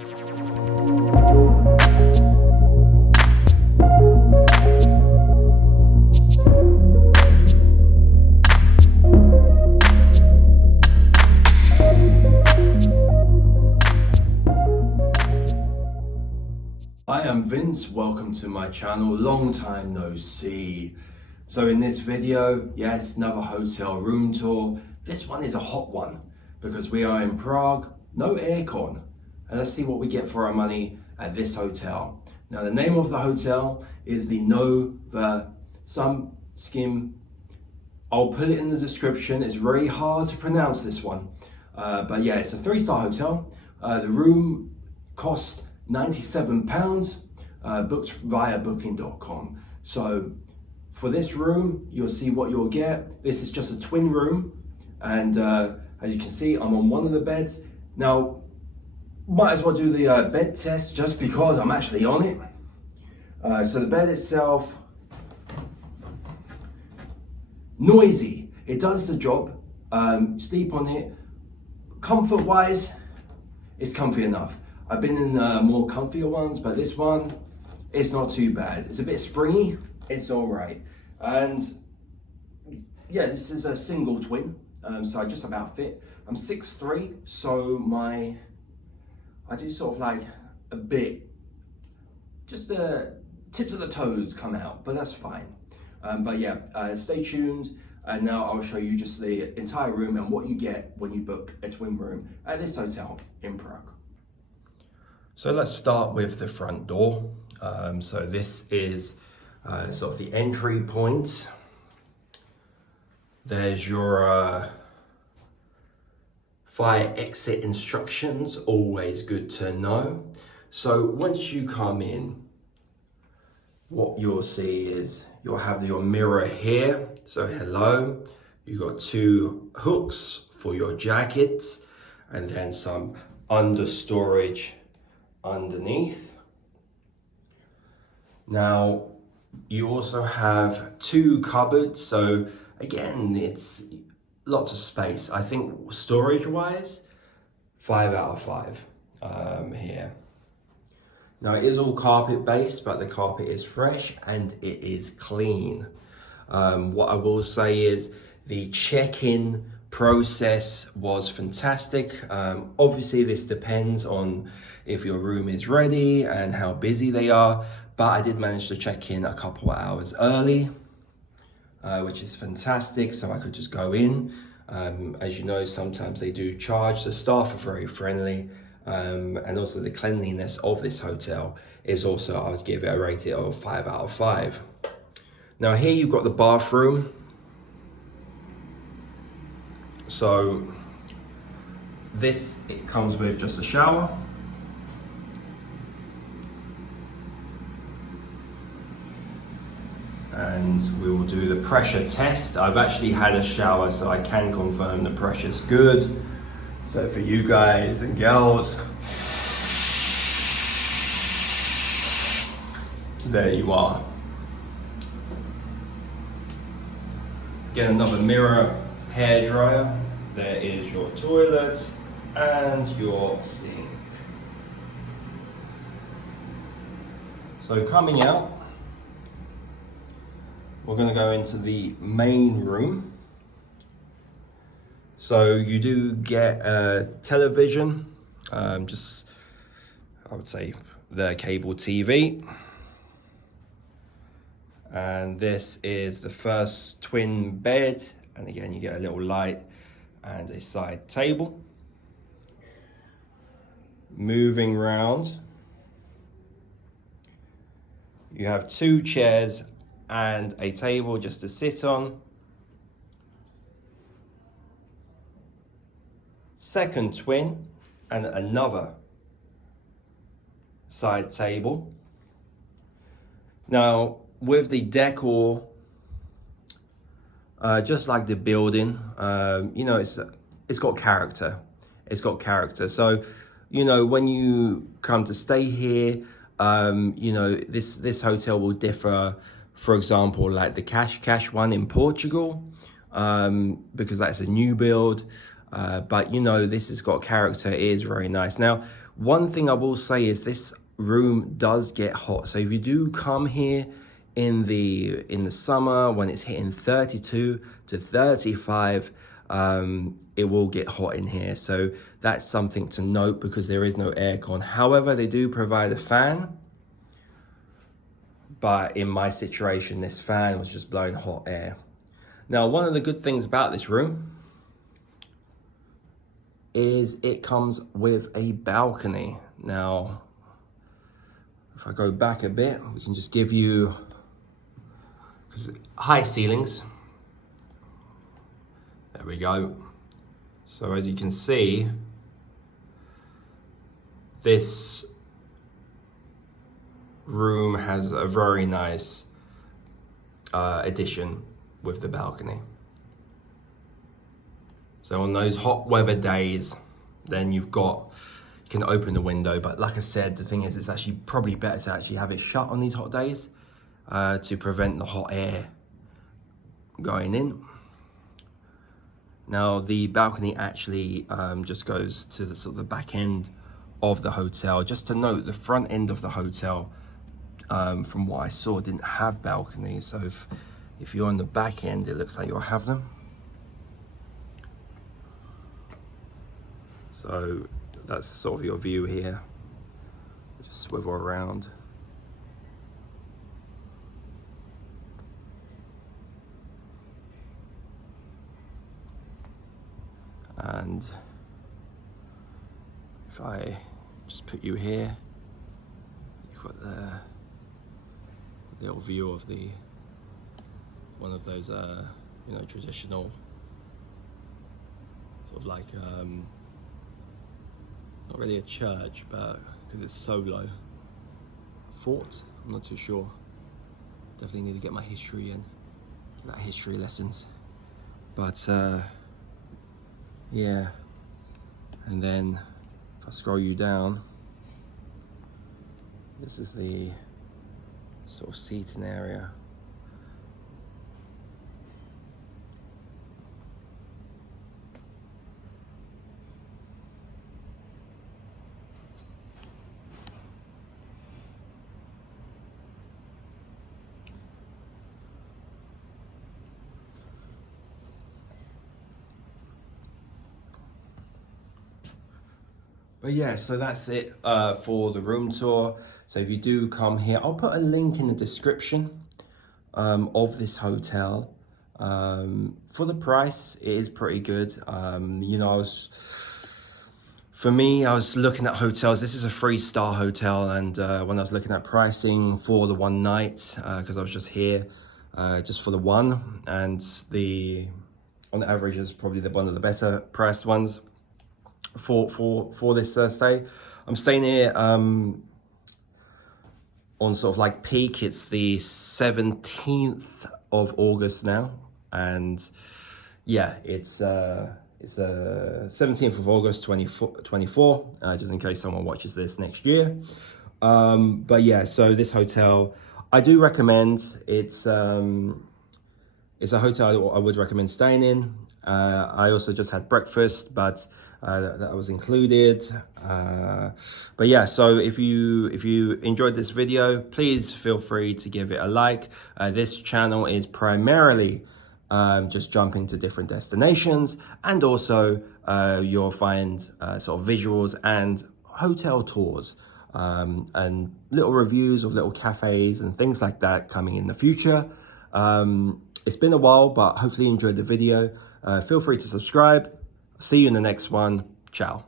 Hi, I'm Vince, welcome to my channel, long time no see. So in this video, yes, another hotel room tour. This one is a hot one because we are in Prague, no aircon. And let's see what we get for our money at this hotel. Now the name of the hotel is the Novoměstský. I'll put it in the description, it's very hard to pronounce this one. But yeah, it's a 3-star hotel. The room cost £97, booked via booking.com. So for this room, you'll see what you'll get. This is just a twin room, and as you can see, I'm on one of the beds. Now, might as well do the bed test just because I'm actually on it. So the bed itself, noisy. It does the job. Sleep on it. Comfort-wise, it's comfy enough. I've been in more comfier ones, but this one, it's not too bad. It's a bit springy, it's all right. And yeah, this is a single twin, so I just about fit. I'm 6'3", so I do sort of like a bit, just the tips of the toes come out, but that's fine. But yeah, stay tuned. And now I'll show you just the entire room and what you get when you book a twin room at this hotel in Prague. So let's start with the front door. So this is sort of the entry point. There's your fire exit instructions, always good to know. So once you come in, what you'll see is you'll have your mirror here. So hello, you've got 2 hooks for your jackets and then some under storage underneath. Now you also have 2 cupboards, so again it's lots of space. I think storage wise 5 out of 5 here. Now it is all carpet based, but the carpet is fresh and it is clean. What I will say is the check-in process was fantastic. Obviously this depends on if your room is ready and how busy they are, but I did manage to check in a couple of hours early, which is fantastic, so I could just go in. As you know, sometimes they do charge. The staff are very friendly, and also the cleanliness of this hotel is also, I would give it a rating of 5 out of 5. Now here you've got the bathroom. So this, it comes with just a shower. And we will do the pressure test. I've actually had a shower, so I can confirm the pressure's good. So for you guys and girls, there you are. Get another mirror, hair dryer. There is your toilet and your sink. So coming out, we're going to go into the main room. So you do get a television, just I would say the cable TV. And this is the first twin bed, and again you get a little light and a side table. Moving round, you have 2 chairs and a table just to sit on. Second twin and another side table. Now with the decor, just like the building, you know, it's got character. It's got character. So, you know, when you come to stay here, you know, this hotel will differ, for example, like the Cash one in Portugal, because that's a new build. But you know, this has got character. It is very nice. Now, one thing I will say is this room does get hot. So if you do come here in the summer when it's hitting 32 to 35, it will get hot in here. So that's something to note because there is no aircon. However, they do provide a fan. But in my situation, this fan was just blowing hot air. Now, one of the good things about this room is it comes with a balcony. Now, if I go back a bit, we can just give you, because high ceilings. There we go. So as you can see, this room has a very nice addition with the balcony. So on those hot weather days, then you can open the window. But like I said, the thing is, it's actually probably better to actually have it shut on these hot days to prevent the hot air going in. Now the balcony actually just goes to the sort of the back end of the hotel. Just to note, the front end of the hotel, from what I saw, didn't have balconies. So if you're on the back end, it looks like you'll have them. So that's sort of your view here. Just swivel around. And if I just put you here, you've got the little view of one of those you know, traditional sort of like not really a church, but because it's so low, fort, I'm not too sure. Definitely need to get my history in, get that history lessons. But yeah, and then if I scroll you down, this is the sort of seating area. But yeah, so that's it for the room tour. So if you do come here, I'll put a link in the description of this hotel. For the price, it is pretty good. You know, for me, I was looking at hotels. This is a 3-star hotel, and when I was looking at pricing for the one night, because I was just here just for the one, and on average is probably one of the better priced ones for this stay. I'm staying here on sort of like peak. It's the 17th of August now, and yeah, it's 17th of August 2024, just in case someone watches this next year. But yeah, so this hotel I do recommend. It's a hotel I would recommend staying in. I also just had breakfast, but that was included. But yeah, so if you enjoyed this video, please feel free to give it a like. This channel is primarily just jumping to different destinations, and also you'll find sort of visuals and hotel tours, and little reviews of little cafes and things like that coming in the future. It's been a while, but hopefully you enjoyed the video. Feel free to subscribe. See you in the next one. Ciao.